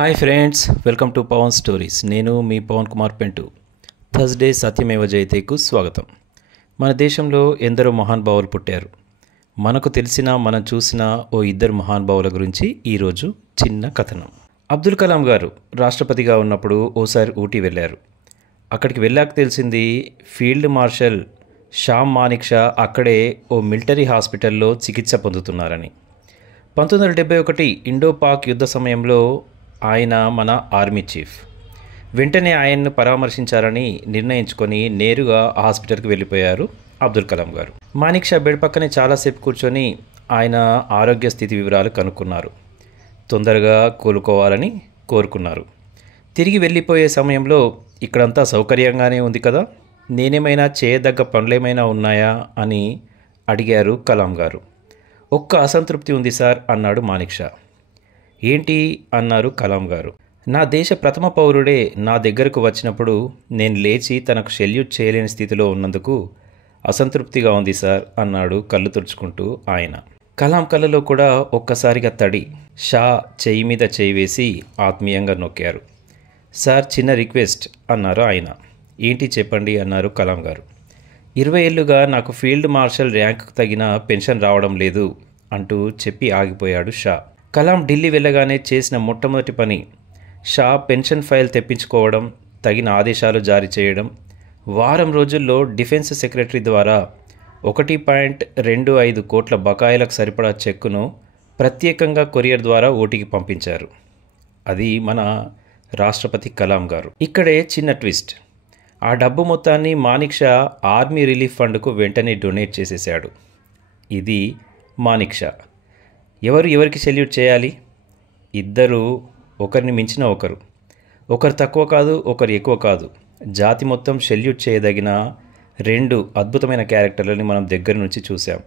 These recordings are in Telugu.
Hi friends, welcome to Pawan stories. నేను మీ పవన్ కుమార్ పెంటు. థర్స్డే సత్యమేవ జయతేకు స్వాగతం. మన దేశంలో ఎందరో మహానుభావులు పుట్టారు. మనకు తెలిసిన మనం చూసిన ఓ ఇద్దరు మహానుభావుల గురించి ఈరోజు చిన్న కథనం. అబ్దుల్ కలాం గారు రాష్ట్రపతిగా ఉన్నప్పుడు ఓసారి ఊటీ వెళ్ళారు. అక్కడికి వెళ్ళాక తెలిసింది ఫీల్డ్ మార్షల్ షా మానిక్ షా అక్కడే ఓ మిలిటరీ హాస్పిటల్లో చికిత్స పొందుతున్నారని. 1971 ఇండో పాక్ యుద్ధ సమయంలో ఆయన మన ఆర్మీ చీఫ్. వెంటనే ఆయన్ను పరామర్శించాలని నిర్ణయించుకొని నేరుగా హాస్పిటల్కి వెళ్ళిపోయారు అబ్దుల్ కలాం గారు. మానిక్ షా బెడ్ పక్కనే చాలాసేపు కూర్చొని ఆయన ఆరోగ్య స్థితి వివరాలు కనుక్కున్నారు. తొందరగా కోలుకోవాలని కోరుకున్నారు. తిరిగి వెళ్ళిపోయే సమయంలో ఇక్కడంతా సౌకర్యంగానే ఉంది కదా, నేనేమైనా చేయదగ్గ పనులేమైనా ఉన్నాయా అని అడిగారు కలాం గారు. ఒక్క అసంతృప్తి ఉంది సార్ అన్నాడు మానిక్ షా. ఏంటి అన్నారు కలాం గారు. నా దేశ ప్రథమ పౌరుడే నా దగ్గరకు వచ్చినప్పుడు నేను లేచి తనకు సెల్యూట్ చేయలేని స్థితిలో ఉన్నందుకు అసంతృప్తిగా ఉంది సార్ అన్నాడు కళ్ళు తుడుచుకుంటూ ఆయన. కలాం కళ్ళలో కూడా ఒక్కసారిగా తడి. షా చెయ్యి మీద చేయి వేసి ఆత్మీయంగా నొక్కారు. సార్, చిన్న రిక్వెస్ట్ అన్నారు ఆయన. ఏంటి చెప్పండి అన్నారు కలాం గారు. 20 ఏళ్లుగా నాకు ఫీల్డ్ మార్షల్ ర్యాంకుకు తగిన పెన్షన్ రావడం లేదు అంటూ చెప్పి ఆగిపోయాడు షా. కలాం ఢిల్లీ వెళ్ళగానే చేసిన మొట్టమొదటి పని షా పెన్షన్ ఫైల్ తెప్పించుకోవడం, తగిన ఆదేశాలు జారీ చేయడం. వారం రోజుల్లో డిఫెన్స్ సెక్రటరీ ద్వారా 1.25 కోట్ల బకాయిలకు సరిపడా చెక్కును ప్రత్యేకంగా కొరియర్ ద్వారా ఊటీకి పంపించారు. అది మన రాష్ట్రపతి కలాం గారు. ఇక్కడే చిన్న ట్విస్ట్. ఆ డబ్బు మొత్తాన్ని మానిక్ షా ఆర్మీ రిలీఫ్ ఫండ్కు వెంటనే డొనేట్ చేసేశాడు. ఇది మానిక్ షా. ఎవరికి సెల్యూట్ చేయాలి? ఇద్దరు ఒకరిని మించిన ఒకరు. ఒకరు తక్కువ కాదు, ఒకరు ఎక్కువ కాదు. జాతి మొత్తం సెల్యూట్ చేయదగిన 2 అద్భుతమైన క్యారెక్టర్లని మనం దగ్గర నుంచి చూసాం.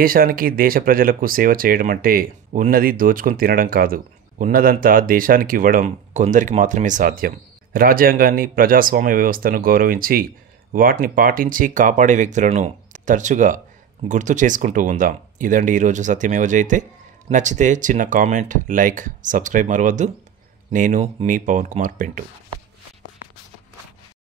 దేశానికి, దేశ ప్రజలకు సేవ చేయడం అంటే ఉన్నది దోచుకొని తినడం కాదు. ఉన్నదంతా దేశానికి ఇవ్వడం కొందరికి మాత్రమే సాధ్యం. రాజ్యాంగాన్ని, ప్రజాస్వామ్య వ్యవస్థను గౌరవించి వాటిని పాటించి కాపాడే వ్యక్తులను తరచుగా గుర్తు చేసుకుంటూ ఉందాం. ఇదండి ఈరోజు సత్యమేవ జయతే. నచ్చితే చిన్న కామెంట్, లైక్, సబ్స్క్రైబ్ మరవద్దు. నేను మీ పవన్ కుమార్ పెంటు.